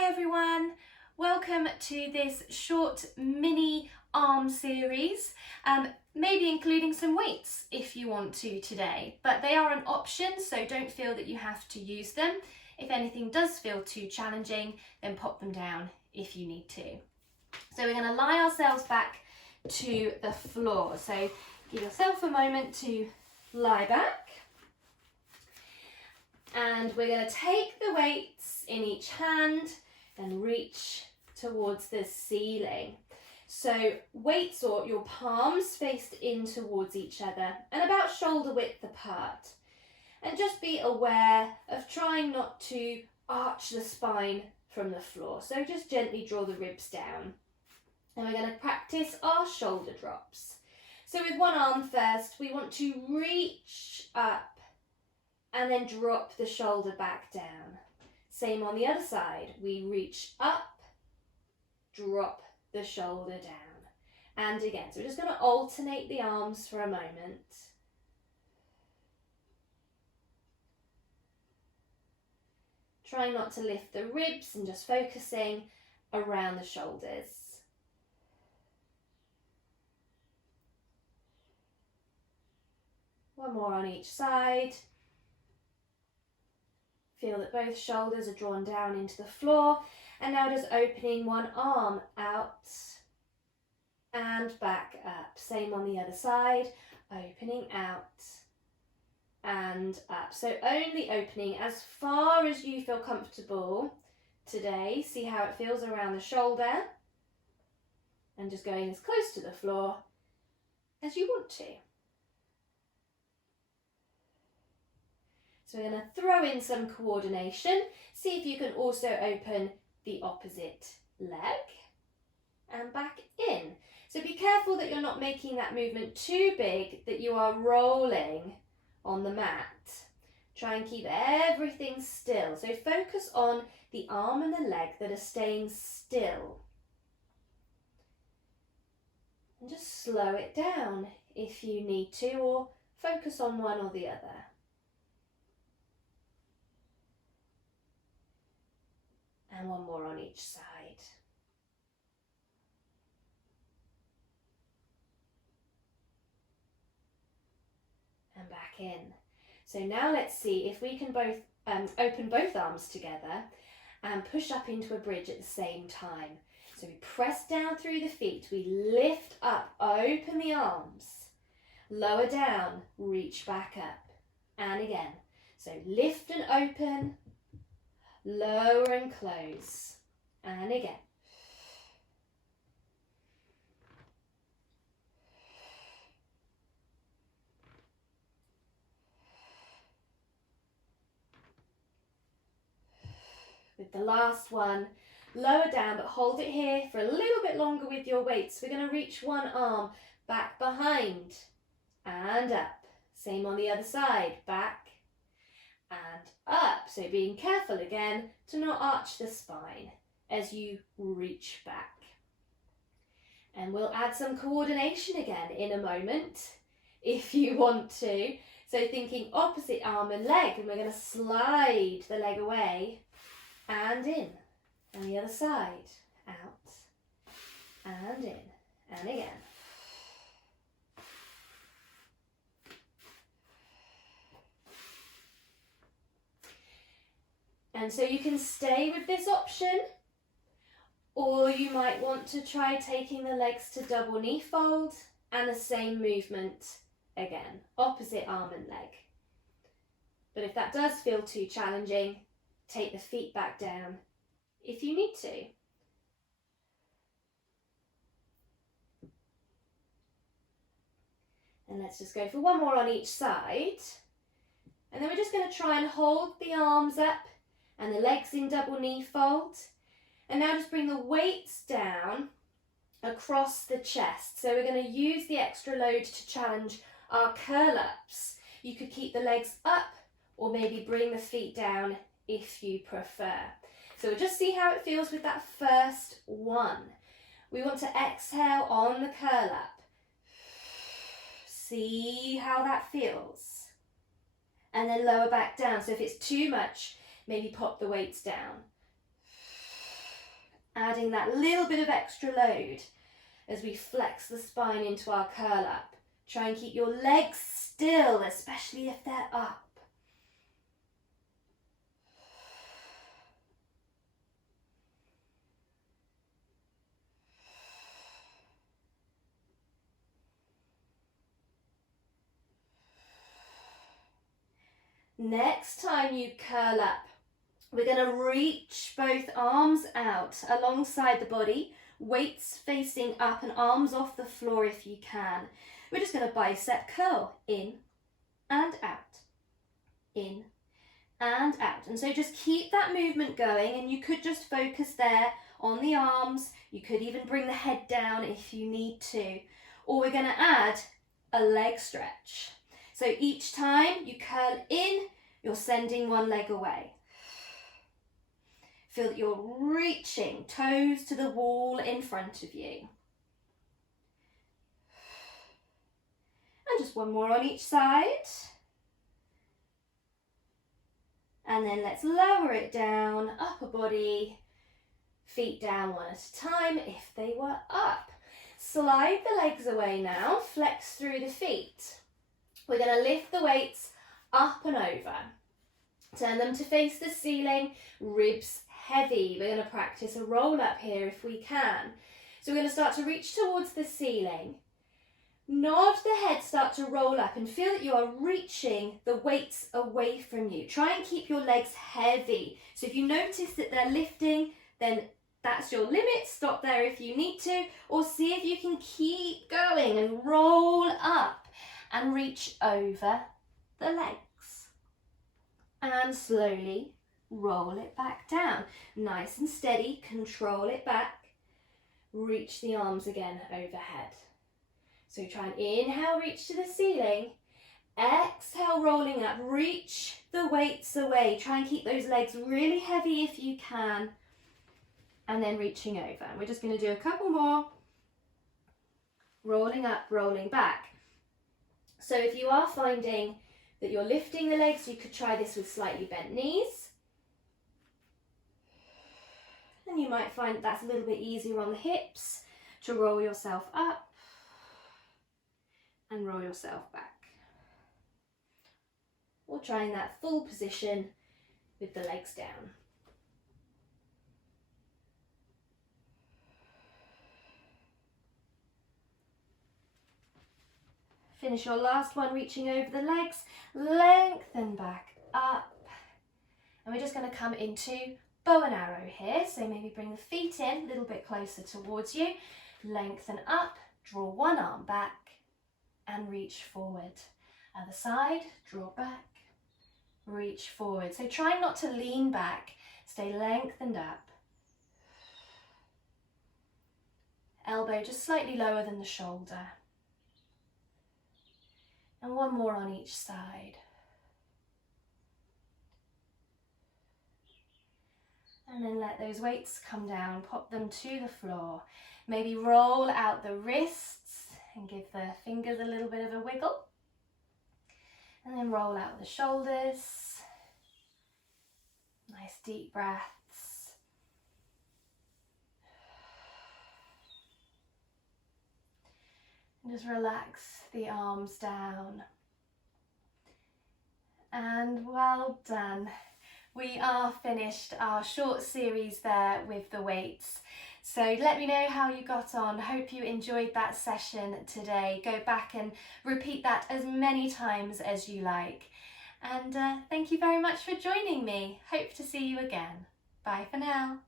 Hi everyone, welcome to this short mini arm series, maybe including some weights if you want to today, but they are an option, so don't feel that you have to use them. If anything does feel too challenging, then pop them down if you need to. So we're going to lie ourselves back to the floor, so give yourself a moment to lie back. And we're going to take the weights in each hand and reach towards the ceiling. So weights or your palms faced in towards each other and about shoulder width apart. And just be aware of trying not to arch the spine from the floor. So just gently draw the ribs down. And we're going to practice our shoulder drops. So with one arm first, we want to reach up and then drop the shoulder back down. Same on the other side. We reach up, drop the shoulder down. And again, so we're just going to alternate the arms for a moment. Trying not to lift the ribs and just focusing around the shoulders. One more on each side. Feel that both shoulders are drawn down into the floor, and now just opening one arm out and back up. Same on the other side, opening out and up. So only opening as far as you feel comfortable today. See how it feels around the shoulder, and just going as close to the floor as you want to. So we're going to throw in some coordination. See if you can also open the opposite leg and back in. So be careful that you're not making that movement too big, that you are rolling on the mat. Try and keep everything still. So focus on the arm and the leg that are staying still. And just slow it down if you need to, or focus on one or the other. And one more on each side. And back in. So now let's see if we can both open both arms together and push up into a bridge at the same time. So we press down through the feet, we lift up, open the arms, lower down, reach back up, and again. So lift and open, lower and close, and again. With the last one, lower down, but hold it here for a little bit longer with your weights. We're going to reach one arm back behind and up. Same on the other side, back and up. So being careful again to not arch the spine as you reach back. And we'll add some coordination again in a moment if you want to. So thinking opposite arm and leg, and we're going to slide the leg away and in. And the other side, out and in, and again. And so you can stay with this option, or you might want to try taking the legs to double knee fold and the same movement again, opposite arm and leg. But if that does feel too challenging, take the feet back down if you need to. And let's just go for one more on each side. And then we're just going to try and hold the arms up and the legs in double knee fold. And now just bring the weights down across the chest. So we're going to use the extra load to challenge our curl-ups. You could keep the legs up or maybe bring the feet down if you prefer. So we'll just see how it feels with that first one. We want to exhale on the curl-up. See how that feels. And then lower back down. So if it's too much, maybe pop the weights down. Adding that little bit of extra load as we flex the spine into our curl up. Try and keep your legs still, especially if they're up. Next time you curl up, we're going to reach both arms out alongside the body, weights facing up and arms off the floor if you can. We're just going to bicep curl, in and out, in and out. And so just keep that movement going, and you could just focus there on the arms. You could even bring the head down if you need to. Or we're going to add a leg stretch. So each time you curl in, you're sending one leg away. Feel that you're reaching toes to the wall in front of you. And just one more on each side. And then let's lower it down, upper body, feet down one at a time if they were up. Slide the legs away now, flex through the feet. We're going to lift the weights up and over. Turn them to face the ceiling, ribs heavy. We're going to practice a roll up here if we can. So we're going to start to reach towards the ceiling. Nod the head, start to roll up and feel that you are reaching the weights away from you. Try and keep your legs heavy. So if you notice that they're lifting, then that's your limit. Stop there if you need to, or see if you can keep going and roll up and reach over the legs. And slowly roll it back down. Nice and steady, control it back. Reach the arms again overhead. So try and inhale, reach to the ceiling. Exhale, rolling up, reach the weights away. Try and keep those legs really heavy if you can. And then reaching over. And we're just going to do a couple more. Rolling up, rolling back. So if you are finding that you're lifting the legs, you could try this with slightly bent knees. And you might find that's a little bit easier on the hips to roll yourself up and roll yourself back. Or trying that full position with the legs down. Finish your last one, reaching over the legs, lengthen back up. And we're just going to come into bow and arrow here. So maybe bring the feet in a little bit closer towards you, lengthen up, draw one arm back and reach forward. Other side, draw back, reach forward. So try not to lean back, stay lengthened up. Elbow just slightly lower than the shoulder. And one more on each side. And then let those weights come down, pop them to the floor. Maybe roll out the wrists and give the fingers a little bit of a wiggle. And then roll out the shoulders. Nice deep breaths. And just relax the arms down. And well done. We are finished our short series there with the weights. So let me know how you got on. Hope you enjoyed that session today. Go back and repeat that as many times as you like. And thank you very much for joining me. Hope to see you again. Bye for now.